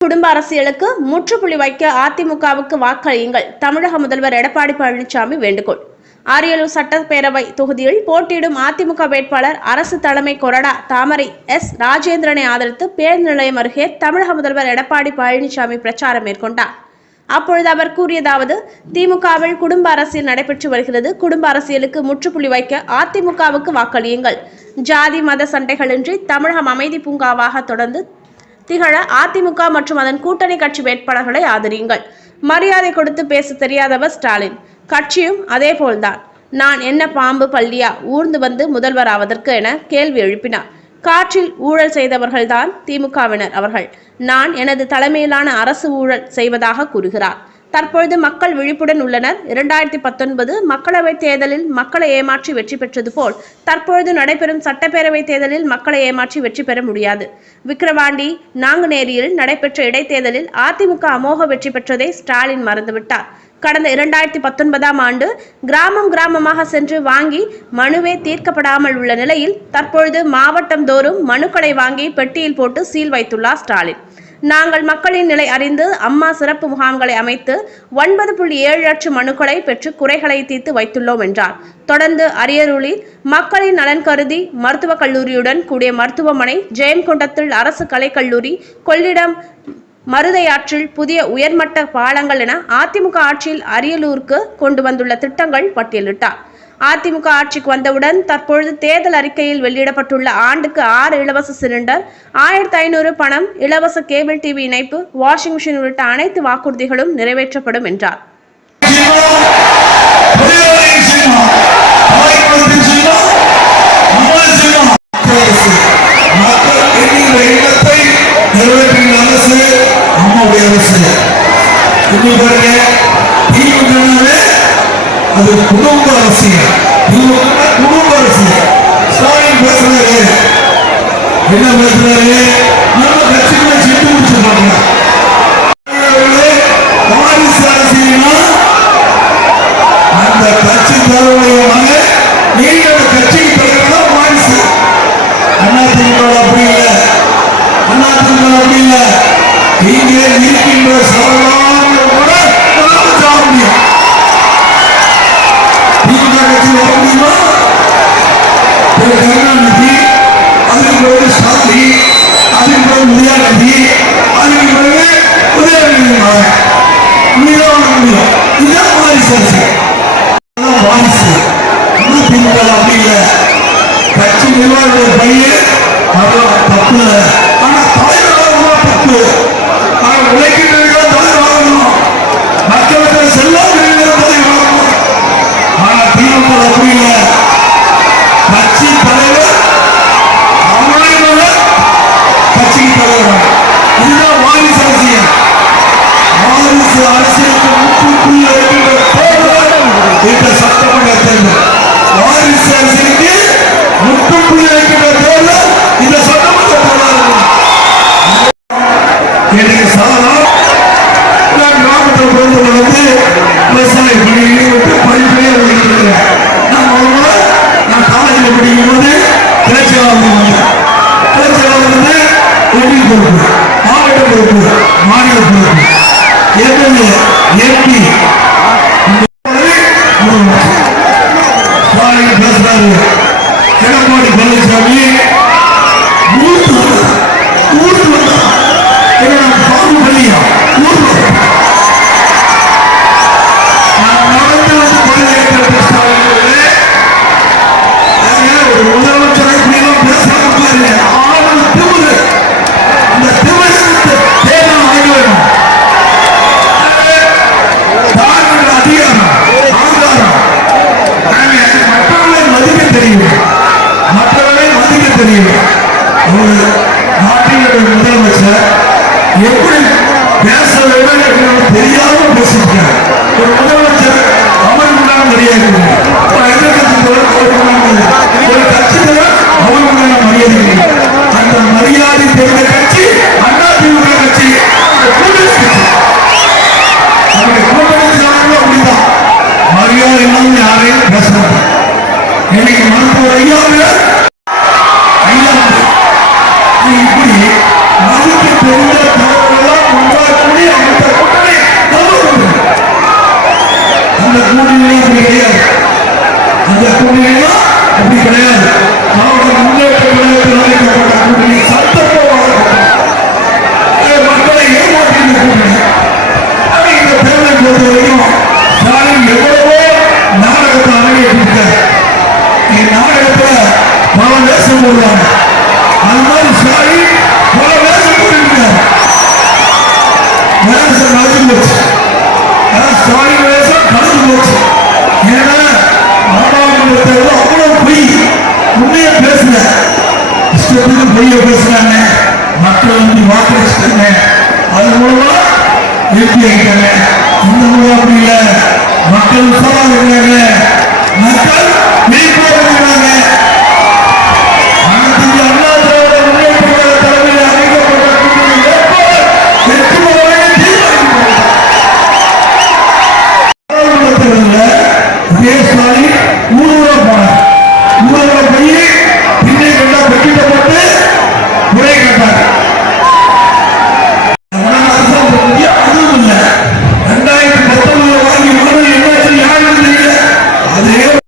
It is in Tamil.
குடும்ப அரசியலுக்கு முற்றுப்புள்ளி வைக்க அதிமுகவுக்கு வாக்களியுங்கள். தமிழக முதல்வர் எடப்பாடி பழனிசாமி வேண்டுகோள். அரியலூர் சட்டப்பேரவை தொகுதியில் போட்டியிடும் அதிமுக வேட்பாளர் அரசு தலைமை கொறடா தாமரை எஸ். ராஜேந்திரனை ஆதரித்து பேருந்து நிலையம் அருகே தமிழக முதல்வர் எடப்பாடி பழனிசாமி பிரச்சாரம் மேற்கொண்டார். அப்பொழுது அவர் கூறியதாவது: திமுகவில் குடும்ப அரசியல் நடைபெற்று வருகிறது. குடும்ப அரசியலுக்கு முற்றுப்புள்ளி வைக்க அதிமுகவுக்கு வாக்களியுங்கள். ஜாதி மத சண்டைகளின்றி தமிழகம் அமைதி பூங்காவாக தொடர்ந்து திகழ அதிமுக மற்றும் அதன் கூட்டணி கட்சி வேட்பாளர்களை ஆதரியுங்கள். மரியாதை கொடுத்து பேச தெரியாதவர் ஸ்டாலின். கட்சியும் அதேபோல்தான். நான் என்ன பாம்பு பள்ளியா ஊர்ந்து வந்து முதல்வர் ஆவதற்கு என கேள்வி எழுப்பினார். காற்றில் ஊழல் செய்தவர்கள்தான் திமுகவினர் அவர்கள். நான் எனது தலைமையிலான அரசு ஊழல் செய்வதாக கூறுகிறார். தற்பொழுது மக்கள் விழிப்புடன் உள்ளனர். 2019 மக்களவைத் தேர்தலில் மக்களை ஏமாற்றி வெற்றி பெற்றது போல் தற்பொழுது நடைபெறும் சட்டப்பேரவை தேர்தலில் மக்களை ஏமாற்றி வெற்றி பெற முடியாது. விக்கிரவாண்டி நாங்குநேரியில் நடைபெற்ற இடைத்தேர்தலில் அதிமுக அமோக வெற்றி பெற்றதை ஸ்டாலின் மறந்துவிட்டார். கடந்த 2019ஆம் ஆண்டு கிராமமாக சென்று வாங்கி மனுவே தீர்க்கப்படாமல் உள்ள நிலையில் தற்பொழுது மாவட்டம் தோறும் மனுக்களை வாங்கி பெட்டியில் போட்டு சீல் வைத்துள்ளார் ஸ்டாலின். நாங்கள் மக்களின் நிலை அறிந்து அம்மா சிறப்பு முகாம்களை அமைத்து 9.7 லட்சம் மனுக்களை பெற்று குறைகளை தீர்த்து வைத்துள்ளோம் என்றார். தொடர்ந்து அரியலூரில் மக்களின் நலன் கருதி மருத்துவக் கல்லூரியுடன் கூடிய மருத்துவமனை, ஜெயங்கொண்டத்தில் அரசு கலைக்கல்லூரி, கொள்ளிடம் மருதையாற்றில் புதிய உயர்மட்ட பாலங்கள் என அதிமுக ஆட்சியில் அரியலூருக்கு கொண்டு வந்துள்ள திட்டங்கள் பட்டியலிட்டார். அதிமுக ஆட்சிக்கு வந்தவுடன் தற்பொழுது தேர்தல் அறிக்கையில் வெளியிடப்பட்டுள்ள ஆண்டுக்கு 6 இலவச சிலிண்டர், 1500 பணம், இலவச கேபிள் டிவி இணைப்பு, வாஷிங் மிஷின் உள்ளிட்ட அனைத்து வாக்குறுதிகளும் நிறைவேற்றப்படும் என்றார். அது குடும்ப அரசியல். குடும்ப அரசியல். ஸ்டாலின் பேசுறாரு, என்ன பேசுறாரு? நம்ம கட்சிகளை செட்டு முடிச்சிருக்காங்க. வாரிசு அரசியல்னா அந்த கட்சி தலைவரையான நீங்க அந்த கட்சிக்கு தலைவர் வாரிசு. அதிமுக அப்படி இல்லை. அதிமுக அப்படி இல்லை. நீங்க இருக்கின்ற சாதாரண கூட சாக முடியும். கருணாநிதி, அதுக்கு பிறகு ஸ்டாலி, அதுக்கு பிறகு உதயநிதி, அதுக்கு பிறகு உதயநிதி முடியும். இதுதான் வாரிசு அரசியல். வாரிசு திமுக அப்படி இல்லை. கட்சி நிர்வாகிகள் பையன் தப்பு. ஆனா தலைவர் தப்பு. ஆனா உழைக்கின்ற தலைவராகணும். மக்களுக்கு செல்லம் தலைவராகணும். ஆனா திமுக அப்படி இல்லை. கட்சி தலைவர் அவங்களே கட்சிக்கு தலைவர். இதுதான் வாரிசு அரசியல். வாரிசு அரசியலுக்கு முற்றுப்புள்ளி வைக்கின்ற தேர்தல் இந்த சட்டமன்ற தேர்தல். வாரிசு அரசியலுக்கு முற்றுப்புள்ளி வைக்கின்ற தேர்தல் இந்த சட்டமன்ற தேர்தல். எனக்கு சாதனம் கிராமத்தில் பிறந்து வளர்ந்து விவசாய பணியில் ஈடுபட்டு படிப்பிலே இருக்கிறேன். நான் காலேஜில் படிக்கும் போது கிளர்ச்சியாளர் ஒன்றிய பொறுப்பு, மாவட்ட பொறுப்பு, மாநில பொறுப்பு, எம்எல்ஏ, எம்பி பேசுறாரு. எடப்பாடி பழனிசாமி ஊர்த்து வந்தா பாம்பு பள்ளியா ஊர்த்து நடந்து வந்து கொள்கையேற்ற முதலமைச்சரை இப்படிலாம் பேசுறாங்க. ஆவண திமுரு அந்த திமுருக்கு தேர்தல் ஆக வேணும். அதிகாரம் ஆதாரம் மற்றவர்களை மதிக்க தெரியும். ஒரு நாட்டினுடைய முதலமைச்சர் எப்படி பேச வேண்டும் தெரியாம பேசியிருக்கார். ஒரு முதலமைச்சர் அவருக்குண்டான மரியாதை, ஒரு கட்சியினர் அவருக்குண்டான மரியாதை. அந்த மரியாதை தெரிந்த கட்சி அதிமுக கட்சி, கூட்டணி கட்சி. நம்முடைய கூட்டணி அப்படிதான் மரியாதை இல்லாம யாரையும் பேசுறாங்க. இன்னைக்கு மருத்துவர் ஐயா இப்படி மதிக்க தெரிந்த நடந்து போச்சு. ஸ்டாலின் வேஷம் கலந்து போச்சு. ஏன்னா நாடாளுமன்றத்தை அவ்வளவு பொய் உண்மைய பேசல, இஷ்டத்துக்கு பொய்ய பேசுறாங்க. மக்கள் வந்து வாக்களிச்சுட்டாங்க, அது மூலமா வெற்றி ஆகிட்டாங்க. இந்த முறை அப்படி இல்லை, மக்கள் உற்சாகமா இருக்கிறாங்க, மக்கள் விழிப்போடு இருக்கிறாங்க. அனைத்து அண்ணா திராவிட முன்னேற்ற கழக தலைமையில் அமைக்கப்பட்ட கூட்டணி வேட்பாளர் வெற்றி பெறுவதை தீர்மானிக்கிறார். இதே ஸ்டாலின் 3